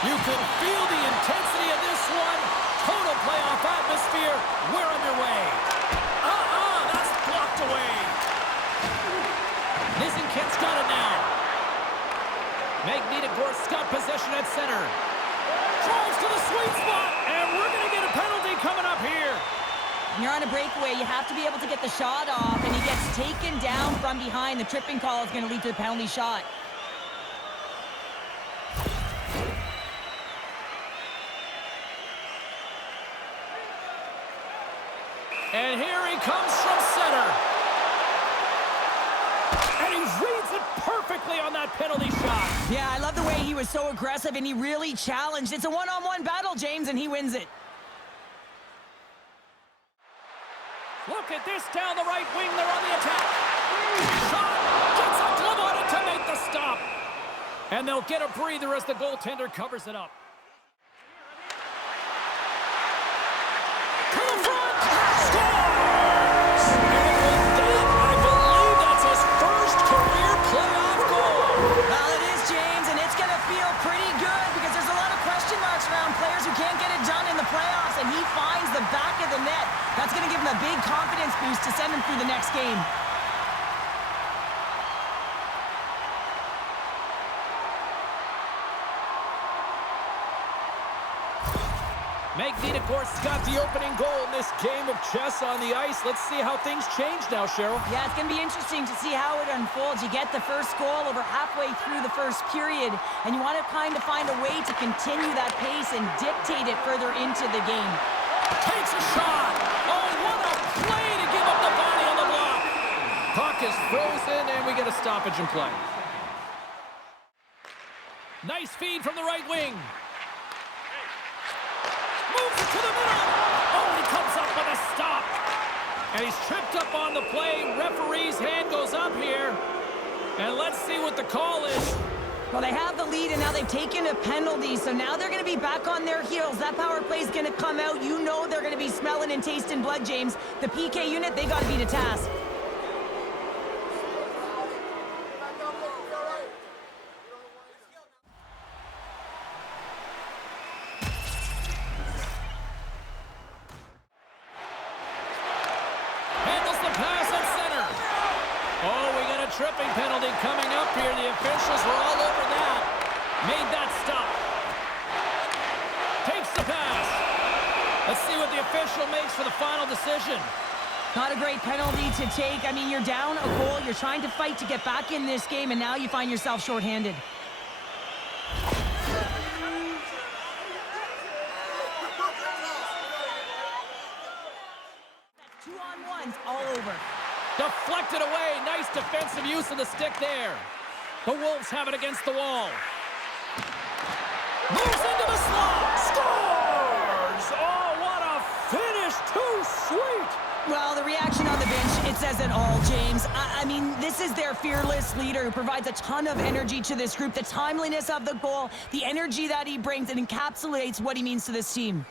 You can feel the intensity of this one. Total playoff atmosphere. We're underway. That's blocked away. Nizhnekamsk's got it now. Magnitogorsk got possession at center. Drives to the sweet spot, and we're going to get a penalty coming up here. When you're on a breakaway, you have to be able to get the shot off, and he gets taken down from behind. The tripping call is going to lead to the penalty shot. And here he comes from center. And he reads it perfectly on that penalty shot. Yeah, I love the way he was so aggressive, and he really challenged. It's a one-on-one battle, James, and he wins it. Look at this down the right wing. They're on the attack. Shot. Gets a glove on it to make the stop. And they'll get a breather as the goaltender covers it up. To the front. Scores! I believe that's his first career playoff goal. Well, it is, James, and it's going to feel pretty good because there's a lot of question marks around players who can't get it done in the playoffs, and he finds the back of the net. That's going to give him a big confidence boost to send him through the next game. Magnitogorsk got the opening goal in this game of chess on the ice. Let's see how things change now, Cheryl. Yeah, it's going to be interesting to see how it unfolds. You get the first goal over halfway through the first period, and you want to kind of find a way to continue that pace and dictate it further into the game. Takes a shot. Oh, what a play to give up the body on the block. Puck is frozen, and we get a stoppage in play. Nice feed from the right wing. Moves it to the middle. Oh, he comes up with a stop. And he's tripped up on the play. Referee's hand goes up here. And let's see what the call is. Well, they have the lead, and now they've taken a penalty, so now they're going to be back on their heels. That power play is going to come out. You know they're going to be smelling and tasting blood, James. The PK unit, they got to beat a task. Tripping penalty coming up here. The officials were all over that. Made that stop. Takes the pass. Let's see what the official makes for the final decision. Not a great penalty to take. I mean, you're down a goal. You're trying to fight to get back in this game, and now you find yourself shorthanded. That's 2-on-1s all over. Deflected away. Nice defensive use of the stick there. The Wolves have it against the wall. Moves into the slot. Scores! Oh, what a finish. Too sweet. Well, the reaction on the bench, it says it all, James. I mean, this is their fearless leader who provides a ton of energy to this group. The timeliness of the goal, the energy that he brings, and encapsulates what he means to this team.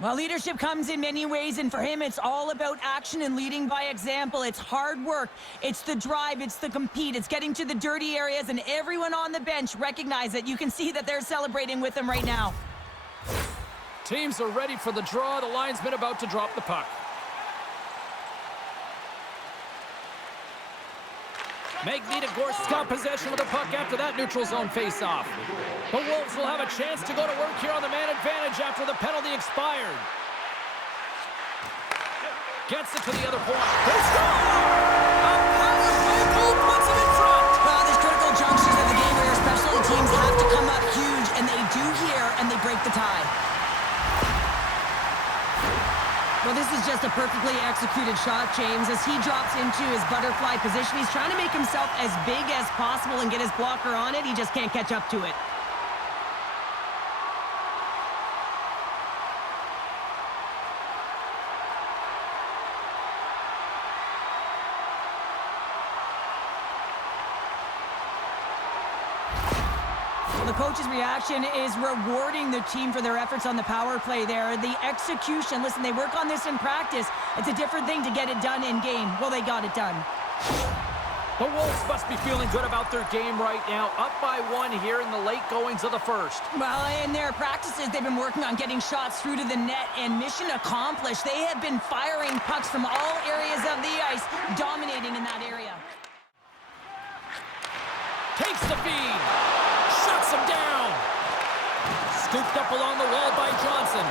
Well, leadership comes in many ways, and for him, it's all about action and leading by example. It's hard work. It's the drive. It's the compete. It's getting to the dirty areas, and everyone on the bench recognize it. You can see that they're celebrating with him right now. Teams are ready for the draw. The linesman about to drop the puck. Magnitogorsk got possession of the puck after that neutral zone face-off. The Wolves will have a chance to go to work here on the man advantage after the penalty expired. Gets it to the other point. They score! A power play goal puts it in front. Well, there's critical junctures of the game where your specialty teams have to come up huge, and they do here, and they break the tie. Well, this is just a perfectly executed shot, James. As he drops into his butterfly position, he's trying to make himself as big as possible and get his blocker on it. He just can't catch up to it. The coach's reaction is rewarding the team for their efforts on the power play there. The execution, listen, they work on this in practice. It's a different thing to get it done in game. Well, they got it done. The Wolves must be feeling good about their game right now, up by 1 here in the late goings of the first. Well, in their practices, they've been working on getting shots through to the net, and mission accomplished. They have been firing pucks from all areas of the ice, dominating in that area. Takes the feed. Shuts him down. Scooped up along the wall by Johnson.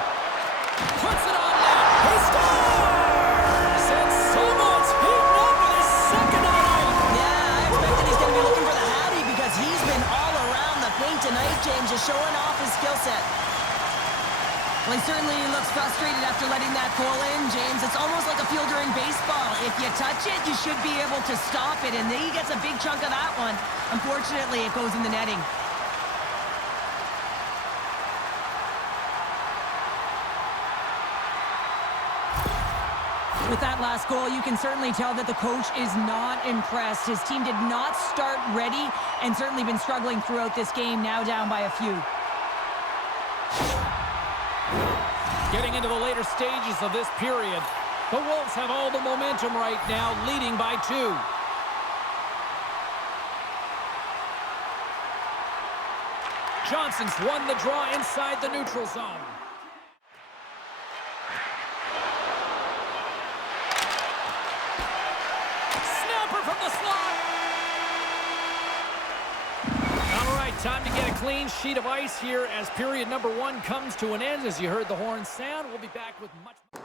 Puts it on net. He scores! And someone's heating up with his second night. Yeah, I expect that he's going to be looking for the Hattie because he's been all around the paint tonight, James, just showing off his skill set. Well, he certainly looks frustrated after letting that goal in, James. It's almost like a field during baseball. If you touch it, you should be able to stop it, and he gets a big chunk of that one. Unfortunately, it goes in the netting. With that last goal, you can certainly tell that the coach is not impressed. His team did not start ready and certainly been struggling throughout this game, now down by a few. Getting into the later stages of this period, the Wolves have all the momentum right now, leading by 2. Johnson's won the draw inside the neutral zone. Snapper from the slot. All right, time to get a clean sheet of ice here as period number 1 comes to an end. As you heard the horn sound, we'll be back with much more.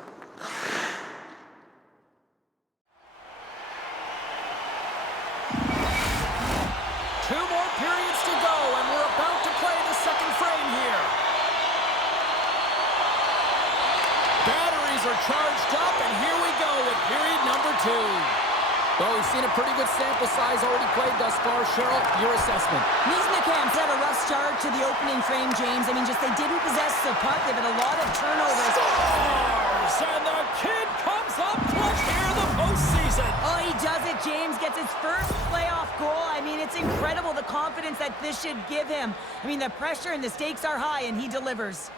2 more periods to go, and we're about to play the second frame here. Batteries are charged up, and here we go with period number 2. Well, we've seen a pretty good sample size already played thus far. Cheryl, your assessment. Nizhnekamsk had a rough start to the opening frame, James. I mean, just they didn't possess the puck. They've had a lot of turnovers. Scores! And the kid comes up clutch here in the postseason. Oh, he does it, James. Gets his first playoff goal. I mean, it's incredible the confidence that this should give him. I mean, the pressure and the stakes are high, and he delivers.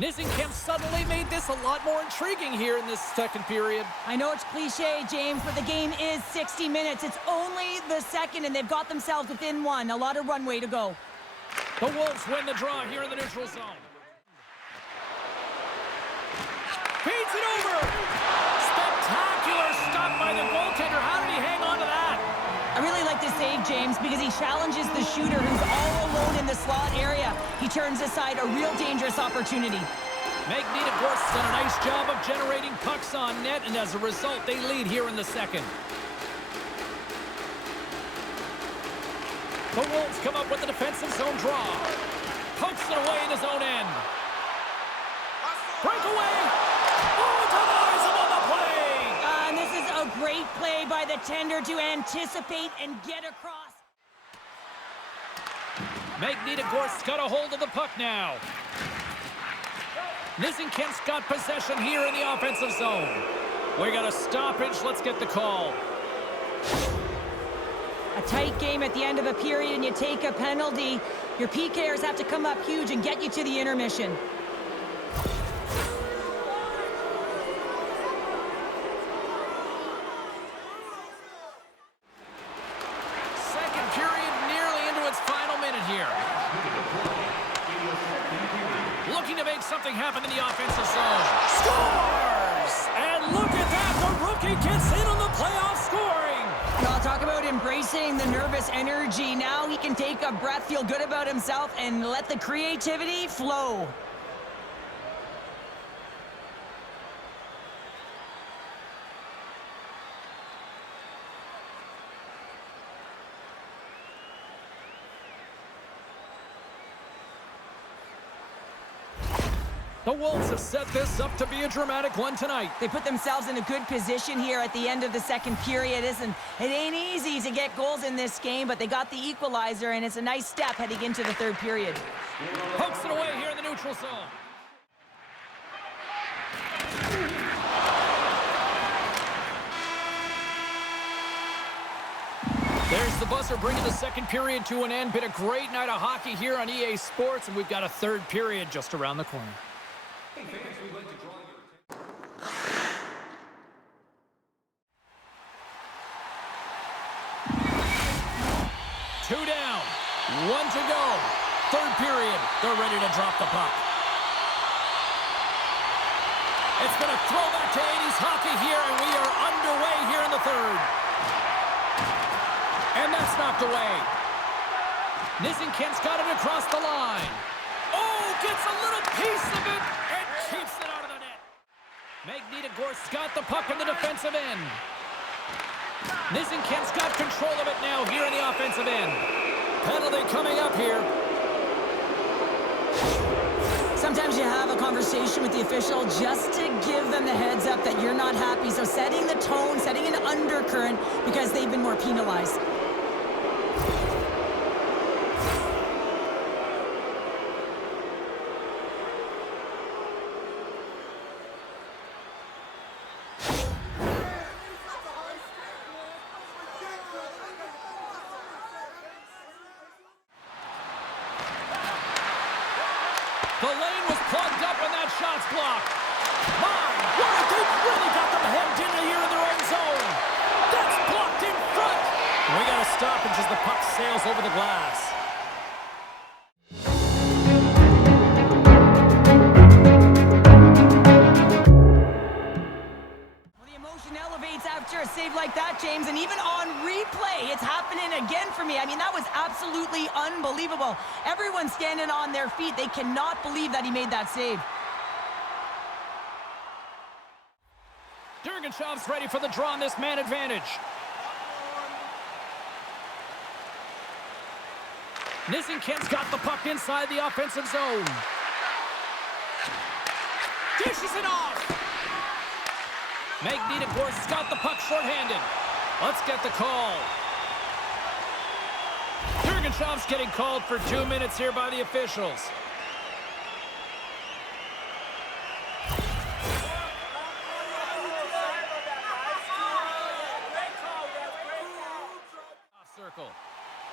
Nizhnekamsk suddenly made this a lot more intriguing here in this second period. I know it's cliche, James, but the game is 60 minutes. It's only the second, and they've got themselves within 1. A lot of runway to go. The Wolves win the draw here in the neutral zone. Feeds it over. Spectacular stop by the goaltender. How did he hang on to that? I really like this save, James, because he challenges the shooter who's all alone in the slot area. He turns aside a real dangerous opportunity. Magnitogorsk's done a nice job of generating pucks on net, and as a result, they lead here in the second. The Wolves come up with a defensive zone draw. Pokes it away in his own end. Breakaway! Oh, denies him on the play! And this is a great play by the tender to anticipate and get across. Magnitogorsk's got a hold of the puck now. Nizhnekamsk's got possession here in the offensive zone. We got a stoppage. Let's get the call. A tight game at the end of a period and you take a penalty. Your PKers have to come up huge and get you to the intermission. Second period nearly into its final minute here. Looking to make something happen in the offensive zone. Scores! And look at that. The rookie gets in on the playoff scoring. Well, talk about embracing the nervous energy. Now he can take a breath, feel good about himself, and let the creativity flow. The Wolves have set this up to be a dramatic one tonight. They put themselves in a good position here at the end of the second period. It ain't easy to get goals in this game, but they got the equalizer, and it's a nice step heading into the third period. Pokes it away here in the neutral zone. the buzzer, bringing the second period to an end. Been a great night of hockey here on EA Sports, and we've got a third period just around the corner. Hey fans, we'd like to draw your attention. 2 down, 1 to go. Third period, they're ready to drop the puck. It's been a throwback to 80s hockey here, and we are underway here in the third. And that's knocked away. Nizhnekamsk got it across the line. Oh, gets a little piece of it and keeps it out of the net. Magnitogorsk got the puck in the defensive end. Nizhnekamsk got control of it now here in the offensive end. Penalty coming up here. Sometimes you have a conversation with the official just to give them the heads up that you're not happy. So setting the tone, setting an undercurrent because they've been more penalized. The lane was plugged up and that shot's blocked. My word, they've really got them hemmed in here in their own zone. That's blocked in front. We got to stop as the puck sails over the glass. Well, the emotion elevates after a save like that, James, and even on replay, it's happening again for me. I mean, that was absolutely unbelievable. Everyone's standing on their feet. They cannot believe that he made that save. Durganchov's ready for the draw on this man advantage. Nizhnekamsk's got the puck inside the offensive zone. Dishes it off. Magnitogorsk's got the puck shorthanded. Let's get the call. Durganchov's getting called for 2 minutes here by the officials. Circle.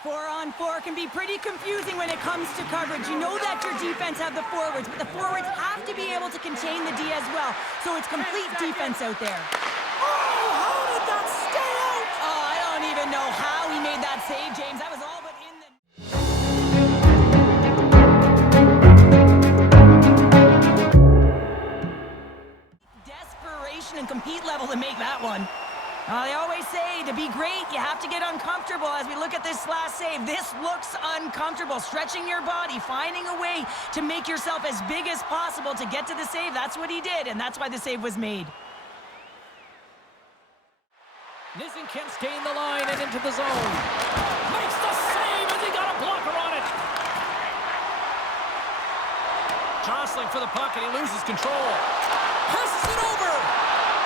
4-on-4 can be pretty confusing when it comes to coverage. You know that your defense have the forwards, but the forwards have to be able to contain the D as well. So it's complete defense out there. Oh, how did that stay out? Oh, I don't even know how he made that save, James. That was all but in the... desperation and compete level to make that one. They always say to be great, you have to get uncomfortable. As we look at this last save, this looks uncomfortable. Stretching your body, finding a way to make yourself as big as possible to get to the save. That's what he did, and that's why the save was made. Nizhnekamsk gained the line and into the zone. Makes the save as he got a blocker on it. Jostling for the puck, and he loses control. Passes it over.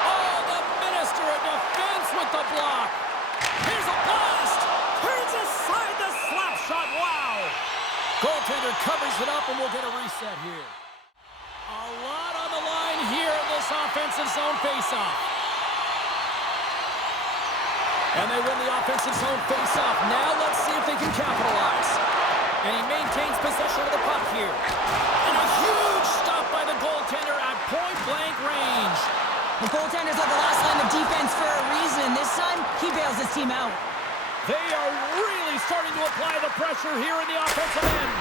Oh, the minister of defense with the block. Here's a blast. Turns aside the slap shot. Wow. Goaltender covers it up, and we'll get a reset here. A lot on the line here in this offensive zone faceoff. And they win the offensive zone faceoff. Now let's see if they can capitalize. And he maintains possession of the puck here. And a huge stop by the goaltender at point-blank range. The goaltenders are the last line of defense for a reason. This time, he bails his team out. They are really starting to apply the pressure here in the offensive end.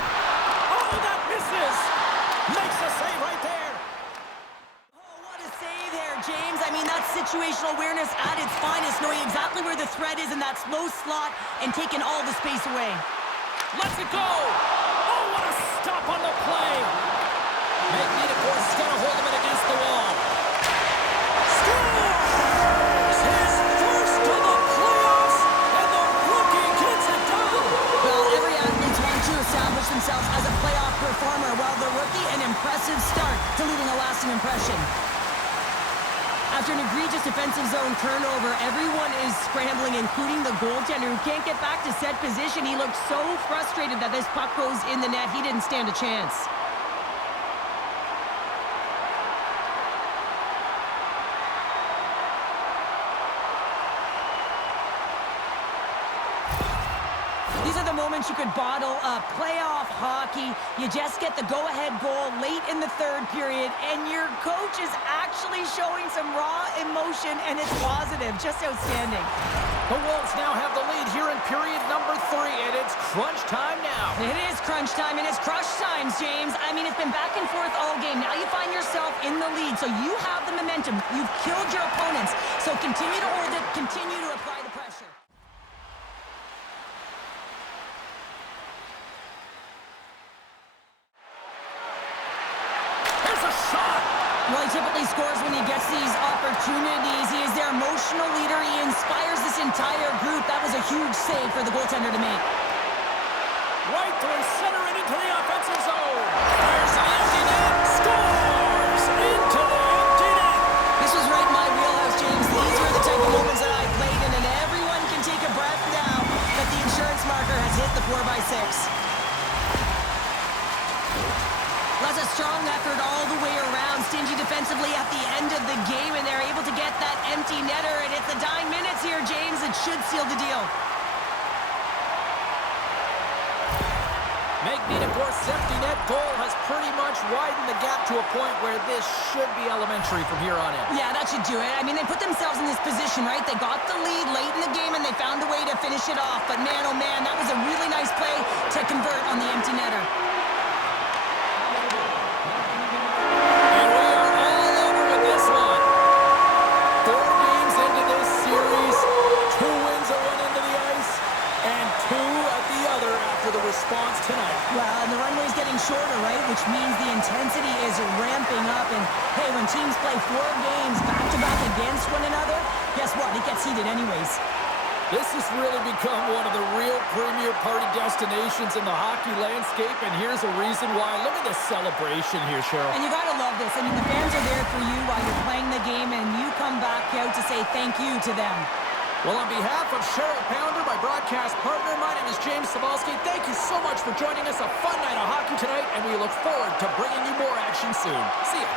Oh, that misses. Makes a save right there. Oh, what a save there, James. I mean, that's situational awareness at its finest, knowing exactly where the threat is in that slow slot and taking all the space away. Lets it go. Oh, what a stop on the play. Magnitogorsk's got a hold of it against the wall. Scores his first to the playoffs, and the rookie gets it done. Well, every athlete wants to establish themselves as a playoff performer, while the rookie, an impressive start to leaving a lasting impression. After an egregious defensive zone turnover, everyone is scrambling, including the goaltender, who can't get back to set position. He looked so frustrated that this puck goes in the net. He didn't stand a chance. moments you could bottle up. Playoff hockey, you just get the go-ahead goal late in the third period, and your coach is actually showing some raw emotion, and it's positive. Just outstanding. The Wolves now have the lead here in period number 3, and it's crunch time now. It is crunch time, and it's crush times, James. I mean, it's been back and forth all game. Now you find yourself in the lead, so you have the momentum. You've killed your opponents, so continue to hold it, continue to apply the pressure. There's a shot! Well, he typically scores when he gets these opportunities. He is their emotional leader. He inspires this entire group. That was a huge save for the goaltender to make. Right through center and into the offensive zone. Fires to the empty net. Scores into the empty net. This was right in my wheelhouse, James. These are the type of moments that I played in, and everyone can take a breath now that the insurance marker has hit the 4x6. That's a strong effort all the way around. Stingy defensively at the end of the game, and they're able to get that empty netter. And it's the dying minutes here, James. It should seal the deal. Magnitogorsk's empty net goal has pretty much widened the gap to a point where this should be elementary from here on in. Yeah, that should do it. I mean, they put themselves in this position, right? They got the lead late in the game, and they found a way to finish it off. But man, oh man, that was a really nice play to convert on the empty netter. Response tonight. Well, and the runway's getting shorter, right? Which means the intensity is ramping up. And hey, when teams play 4 games back-to-back against one another, guess what? It gets heated anyways. This has really become one of the real premier party destinations in the hockey landscape, and here's a reason why. Look at the celebration here, Cheryl. And you gotta love this. I mean, the fans are there for you while you're playing the game, and you come back out to say thank you to them. Well, on behalf of Cheryl Pounder, my broadcast partner, my name is James Cybulski. Thank you so much for joining us. A fun night of hockey tonight, and we look forward to bringing you more action soon. See ya.